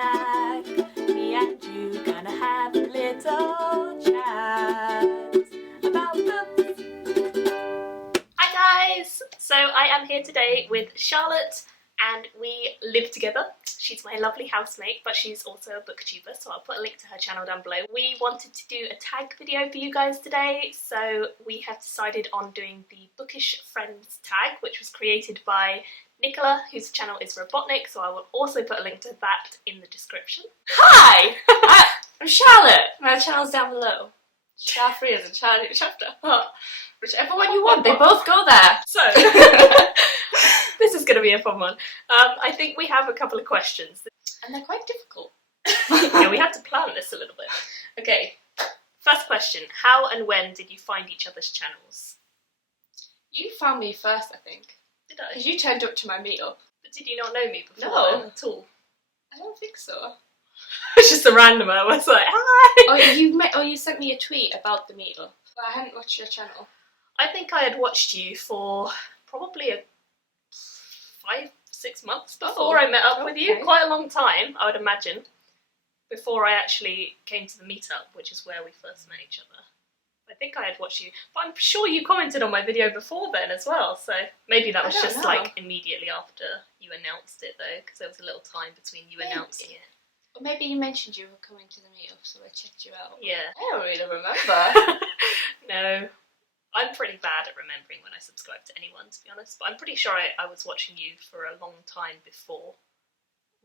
snack. Me and you gonna have a little chat about books. Hi guys! So I am here today with Charlotte and we live together. She's my lovely housemate, but she's also a booktuber, so I'll put a link to her channel down below. We wanted to do a tag video for you guys today, so we have decided on doing the Bookish Friends tag, which was created by Nicola, whose channel is Robotnik, so I will also put a link to that in the description. Hi! I'm Charlotte! My channel's down below. Charr Frears and Charr Chapter. Whichever one you want, they both go there. So, this is going to be a fun one. I think we have a couple of questions. And they're quite difficult. Yeah, we had to plan this a little bit. Okay, first question. How and when did you find each other's channels? You found me first, I think. Did I? Because you turned up to my meetup. But did you not know me before No. then at all? I don't think so. It's just a randomer. I was like, hi! You sent me a tweet about the meetup. But I hadn't watched your channel. I think I had watched you for probably 5-6 months before I met up with you. Quite a long time, I would imagine, before I actually came to the meetup, which is where we first met each other. I think I had watched you, but I'm sure you commented on my video before then as well, so maybe that was just like immediately after you announced it though, because there was a little time between you announcing it. Or maybe you mentioned you were coming to the meetup, so I checked you out. Yeah. I don't really remember. No. I'm pretty bad at remembering when I subscribe to anyone, to be honest, but I'm pretty sure I was watching you for a long time before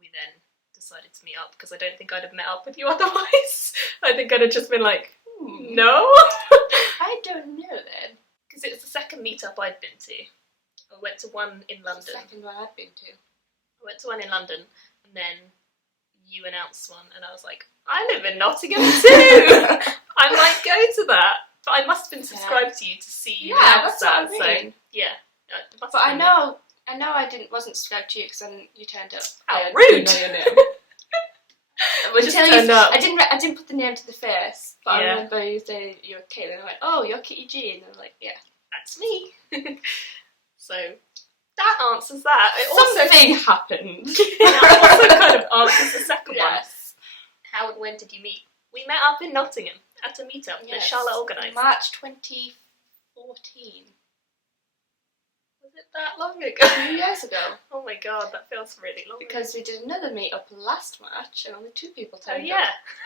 we then decided to meet up, because I don't think I'd have met up with you otherwise. I think I'd have just been like, no? I don't know then. Because it was the second meetup I'd been to. I went to one in London. The second one I'd been to. I went to one in London, and then you announced one, and I was like, I live in Nottingham too! I might go to that. But I must have been subscribed to you to see you announce that, so yeah. But I know I wasn't subscribed to you because then you turned up. How rude! I didn't know your name. I didn't put the name to the face, but I remember you saying you're Caitlin, and I went, oh, you're Kitty G, and I was like, yeah, that's me. So that answers that. Something happened. That also kind of answers the second one. How and when did you meet? We met up in Nottingham at a meetup that Charlotte organised. March 2014. Was it that long ago? 2 years ago. Oh my god, that feels really long. Because we did another meetup last March and only 2 people turned up.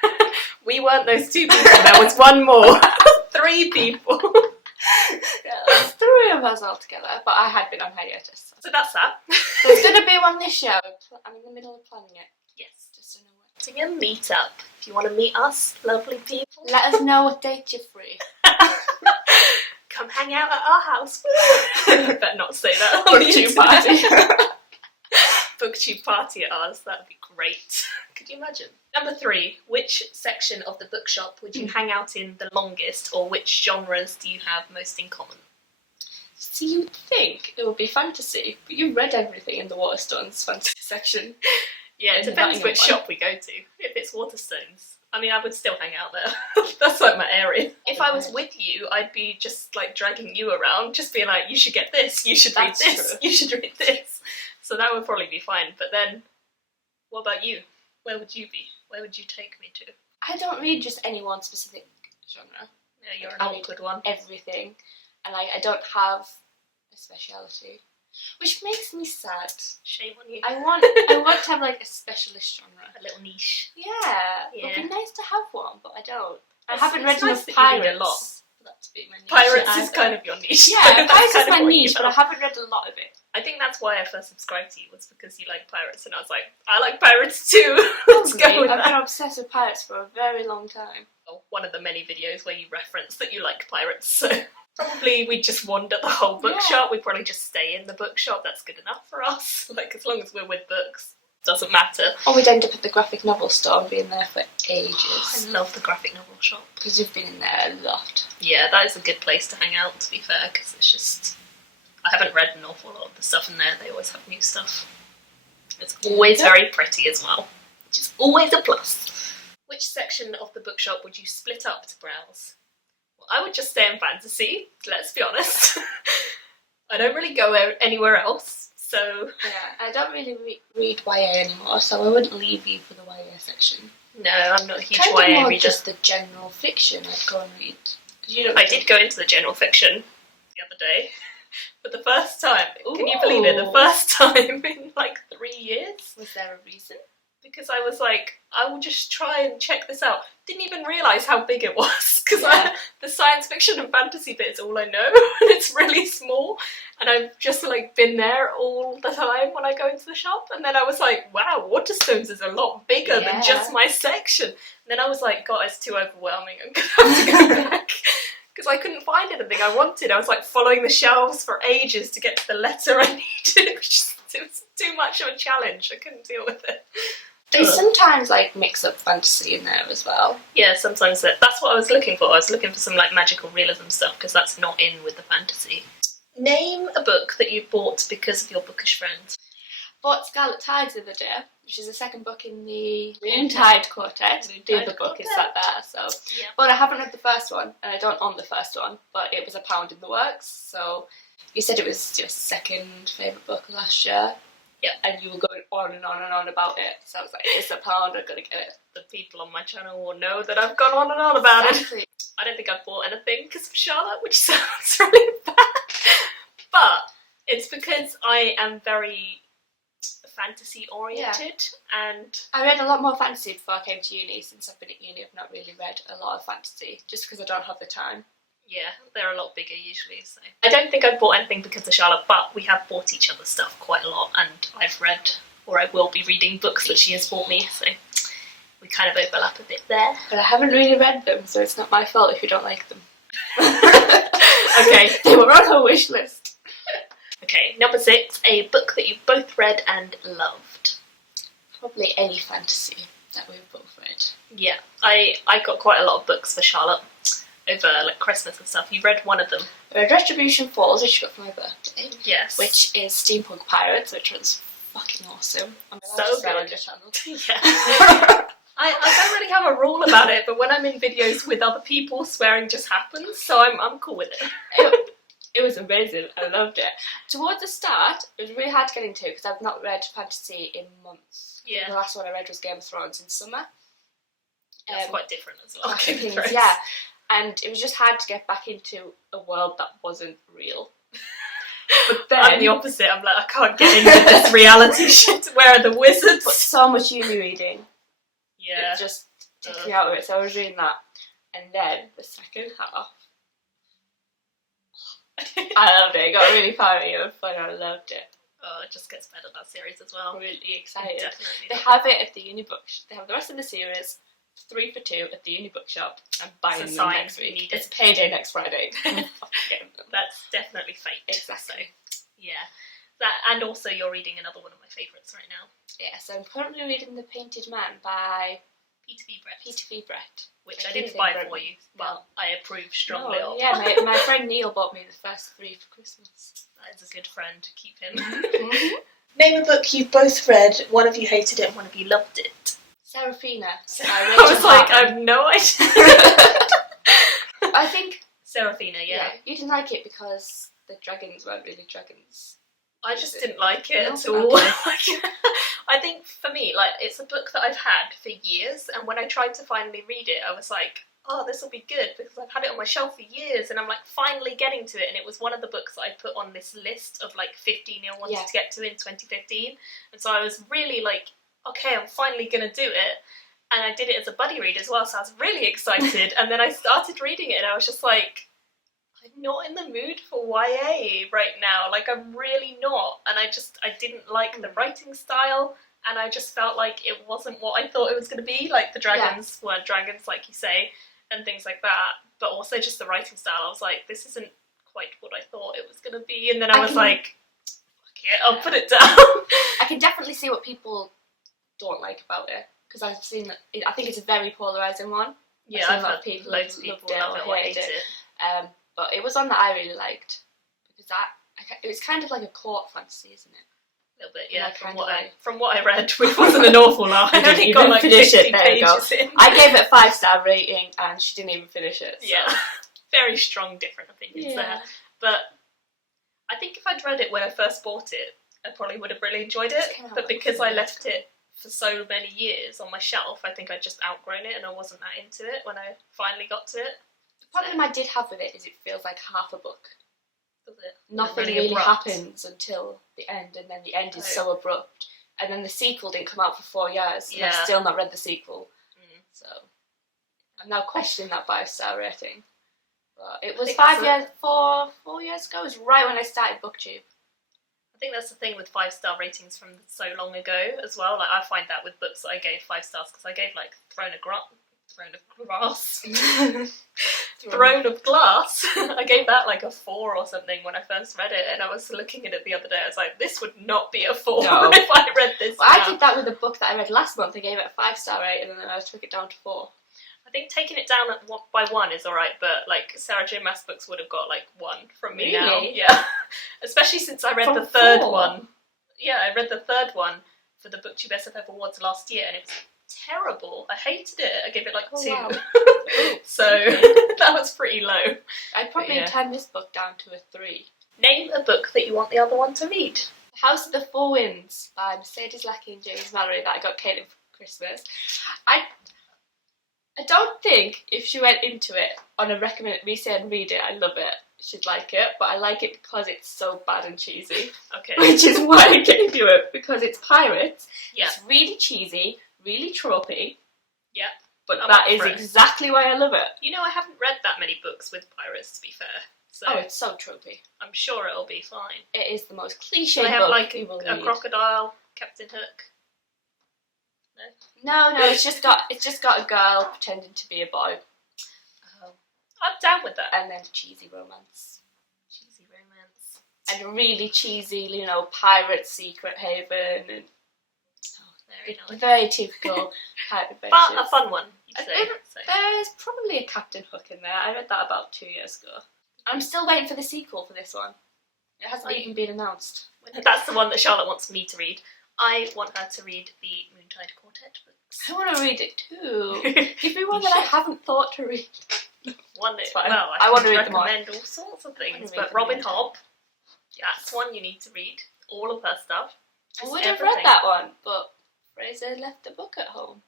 Oh yeah. We weren't those 2 people, there was one more. 3 people. Yeah, there was 3 of us all together, but I had been on hiatus. So that's that. There's going to be one this year. I'm in the middle of planning it. Yes, just to know what. A meetup. If you want to meet us, lovely people, let us know what date you're free. Come hang out at our house. Better not say that. Booktube party. Booktube party at ours. That'd be great. Could you imagine? Number 3. Which section of the bookshop would you hang out in the longest, or which genres do you have most in common? See, you'd think it would be fantasy, but you read everything in the Waterstones fantasy section. Yeah, it depends which shop we go to. If it's Waterstones, I mean, I would still hang out there. That's like my area. If I was with you, I'd be just like dragging you around, just being like, you should get this, you should read this, you should read this. So that would probably be fine. But then, what about you? Where would you be? Where would you take me to? I don't read just any one specific genre. Yeah, you're an awkward one. Everything. And I don't have a speciality. Which makes me sad. Shame on you. I want to have like a specialist genre. A little niche. Yeah. It would be nice to have one, but I don't. I It's haven't read enough nice pirates a lot. for that to be my niche. Pirates is kind of your niche. Yeah, pirates is my niche, but I haven't read a lot of it. I think that's why I first subscribed to you, was because you like pirates, and I was like, I like pirates too. Let's go with that. I've been obsessed with pirates for a very long time. Oh, one of the many videos where you reference that you like pirates, so probably we just wander the whole bookshop. We probably just stay in the bookshop. That's good enough for us. Like, as long as we're with books, doesn't matter. Or we'd end up at the graphic novel store and be in there for ages. I love the graphic novel shop. Because you've been in there a lot. Yeah, that is a good place to hang out, to be fair, because it's just... I haven't read an awful lot of the stuff in there. They always have new stuff. It's always very pretty as well, which is always a plus. Which section of the bookshop would you split up to browse? Well, I would just stay in fantasy, let's be honest. I don't really go anywhere else, So Yeah, I don't really read YA anymore, so I wouldn't leave you for the YA section. no, I'm not a huge Kind YA of more reader. just the general fiction I'd go and read. I did go into the general fiction the other day for the first time. Can you believe it? The first time in like 3 years. Was there a reason? Because I was like, I will just try and check this out. Didn't even realise how big it was, because the science fiction and fantasy bit is all I know, and it's really small, and I've just like been there all the time when I go into the shop, and then I was like, wow, Waterstones is a lot bigger than just my section. And then I was like, God, it's too overwhelming, I'm gonna have to go back. Because I couldn't find anything I wanted. I was like following the shelves for ages to get to the letter I needed. It was too much of a challenge. I couldn't deal with it. They sometimes like mix up fantasy in there as well. Yeah, sometimes that's what I was looking for. I was looking for some like magical realism stuff because that's not in with the fantasy. Name a book that you bought because of your bookish friends. Bought Scarlet Tides the other day, which is the second book in the Moontide Quartet. The other book is sat there, so. Yeah. But I haven't read the first one, and I don't own the first one, but it was £1 in the works, so you said it was your second favourite book last year. Yeah, and you were going on and on and on about it. So I was like, it's £1, I'm gonna get it. The people on my channel will know that I've gone on and on about it. I don't think I've bought anything because of Charlotte, which sounds really bad. But it's because I am very fantasy oriented, and I read a lot more fantasy before I came to uni. Since I've been at uni, I've not really read a lot of fantasy, just because I don't have the time. Yeah, they're a lot bigger usually, so. I don't think I've bought anything because of Charlotte, but we have bought each other stuff quite a lot, and I've read, or I will be reading books that she has bought me, so we kind of overlap a bit there. But I haven't really read them, so it's not my fault if you don't like them. Okay. They were on her wish list. Okay, number 6, a book that you both read and loved. Probably any fantasy that we've both read. Yeah, I got quite a lot of books for Charlotte over like Christmas and stuff. You read one of them. I read Retribution Falls, which I got for my birthday. Yes. Which is Steampunk Pirates, which was fucking awesome. I'm allowed to swear on your channel. Yeah. I don't really have a rule about it, but when I'm in videos with other people, swearing just happens, so I'm cool with it. It was amazing. I loved it. Towards the start, it was really hard to get into because I've not read fantasy in months. Yeah. The last one I read was Game of Thrones in summer. That's quite different as well. Things, yeah. And it was just hard to get back into a world that wasn't real. But then I'm the opposite. I'm like, I can't get into this reality shit. Where are the wizards? But so much uni reading. Yeah. It just took me out of it. So I was reading that. And then the second half, I loved it. It got really funny and fun. I loved it. Oh, it just gets better, that series as well. I'm really excited. Definitely. They have it at the uni Bookshop. They have the rest of the series 3 for 2 at the uni Bookshop. I'm buying them next week. It's payday next Friday. That's definitely fate. Exactly. So, yeah. That, and also you're reading another one of my favourites right now. Yeah, so I'm currently reading The Painted Man by Peter V. Brett. Peter V. Brett. Which I didn't buy for you, but I approve strongly of. Yeah, my friend Neil bought me the first 3 for Christmas. That is a good friend. Keep him. Mm-hmm. Name a book you both read, one of you hated it and one of you loved it. Serafina. I was like, I have no idea. I think Serafina, yeah. You didn't like it because the dragons weren't really dragons. I just didn't like it at all. Okay. I think for me, like, it's a book that I've had for years, and when I tried to finally read it, I was like, oh, this will be good, because I've had it on my shelf for years, and I'm like finally getting to it, and it was one of the books that I put on this list of like 15 I wanted to get to in 2015, and so I was really like, okay, I'm finally gonna do it, and I did it as a buddy read as well, so I was really excited, and then I started reading it, and I was just like, I'm not in the mood for YA right now, like I'm really not, and I didn't like the writing style, and I just felt like it wasn't what I thought it was going to be, like the dragons weren't dragons like you say, and things like that, but also just the writing style, I was like, this isn't quite what I thought it was going to be, and then I was like, fuck it, I'll put it down. I can definitely see what people don't like about it, because I've seen that, I think it's a very polarising one. Yeah, I've heard loads of people love it or hate it. But it was one that I really liked, because it was kind of like a court fantasy, isn't it? A little bit, yeah. From what I read, which wasn't an awful lot. I only got like 50 pages in. I gave it a 5-star rating, and she didn't even finish it. So. Yeah, very strong, different opinions there. But I think if I'd read it when I first bought it, I probably would have really enjoyed it, but because I left it for so many years on my shelf, I think I just outgrown it and I wasn't that into it when I finally got to it. The problem I did have with it is it feels like half a book. Does it? Nothing really happens until the end, and then the end is so abrupt. And then the sequel didn't come out for 4 years, and I've still not read the sequel. So I'm now questioning that 5-star rating. But it was 4 years ago. It was right when I started BookTube. I think that's the thing with 5-star ratings from so long ago as well. Like I find that with books that I gave 5 stars, because I gave like Throne of Glass. I gave that like a 4 or something when I first read it, and I was looking at it the other day. I was like, this would not be a 4 if I read this. Well, I did that with a book that I read last month. I gave it a 5-star rating, and then I took it down to 4. I think taking it down by 1 is alright, but like Sarah J Maas books would have got like 1 from me now. Yeah, especially since I read the third one. Yeah, I read the third one for the BookTube SFF Awards last year, and it was terrible. I hated it. I gave it like 2. Wow. So that was pretty low. I'd probably turn this book down to a 3. Name a book that you want the other one to read. The House of the Four Winds by Mercedes Lackey and James Mallory that I got Caitlin for Christmas. I don't think if she went into it on a recommended resale and read it, I love it, she'd like it, but I like it because it's so bad and cheesy. Okay. Which is why I gave you it, because it's pirates. Yeah. It's really cheesy, really tropey. Yeah. But that is exactly why I love it. You know, I haven't read that many books with pirates, to be fair. So it's so tropey. I'm sure it'll be fine. It is the most cliche book. They have like a crocodile, Captain Hook. No, it's just got a girl pretending to be a boy. Oh. I'm down with that. And then cheesy romance. And a really cheesy, pirate secret haven and very typical pirate adventures. But a fun one, you'd say. There's probably a Captain Hook in there. I read that about 2 years ago. I'm still waiting for the sequel for this one. It hasn't even been announced. That's the one that Charlotte wants me to read. I want her to read the Moontide Quartet books. I want to read it too. Give me one that I haven't thought to read. One that, I want to recommend all sorts of things, but Robin Hobb, that's one you need to read. All of her stuff. I would have read that one, but Fraser left the book at home.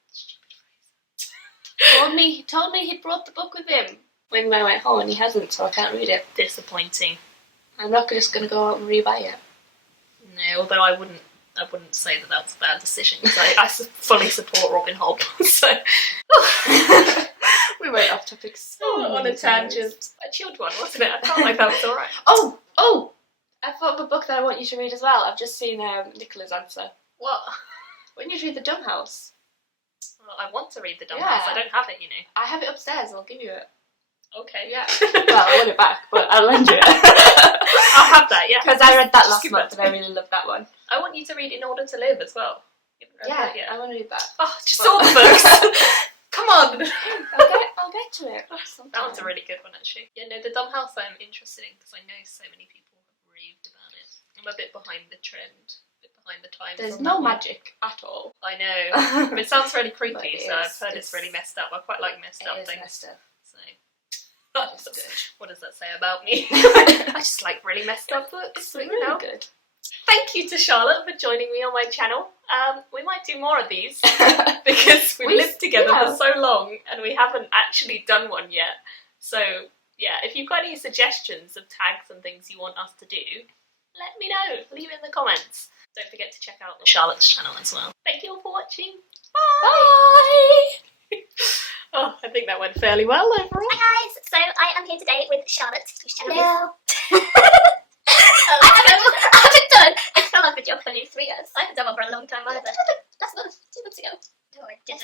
He told me he brought the book with him when I went home, and he hasn't, so I can't read it. Disappointing. I'm not just going to go out and rebuy it. No, although I wouldn't say that was a bad decision, because I fully support Robin Hobb. So we went off topic on a tangent. A chilled one, wasn't it? I felt like that was alright. Oh! I thought of a book that I want you to read as well. I've just seen Nicola's answer. What? When you read The Dumb House. Well, I want to read The Dumb House. I don't have it, I have it upstairs. I'll give you it. Okay, yeah. Well, I want it back, but I'll lend you it. I'll have that, yeah. Because I read that last month and I really loved that one. I want you to read In Order to Live as well. I want to read that. Oh, just all the books. Come on. I'll get to it. Sometime. That one's a really good one, actually. Yeah, no, The Dumb House I'm interested in, because I know so many people have raved about it. I'm a bit behind the trend, a bit behind the times. There's no magic at all. I know. But it sounds really creepy, so I've heard it's really messed up. I quite like messed up things. Messed up. So. What does that say about me? I just like really messed up books. It's really good. Thank you to Charlotte for joining me on my channel. We might do more of these because we've lived together for so long and we haven't actually done one yet. So yeah, if you've got any suggestions of tags and things you want us to do, let me know. Leave it in the comments. Don't forget to check out Charlotte's channel as well. Thank you all for watching. Bye! Oh, I think that went fairly well overall. Hi guys, so I am here today with Charlotte, whose channel is... I haven't done a follow-up video for nearly 3 years. I haven't done one for a long time either. Last month, 2 months ago. No, I didn't.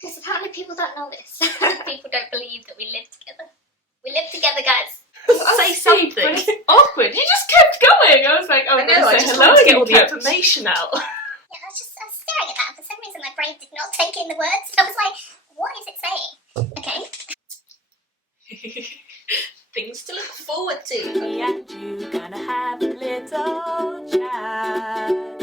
Because apparently people don't know this. People don't believe that we live together. We live together, guys. Say something. But it's awkward. You just kept going. I was like, oh, I know, I just wanted to get all the information out. Yeah, I was staring at that. For some reason, my brain did not take in the words. I was like, what is it saying? Okay. Things to look forward to. Me and you gonna have a little chat.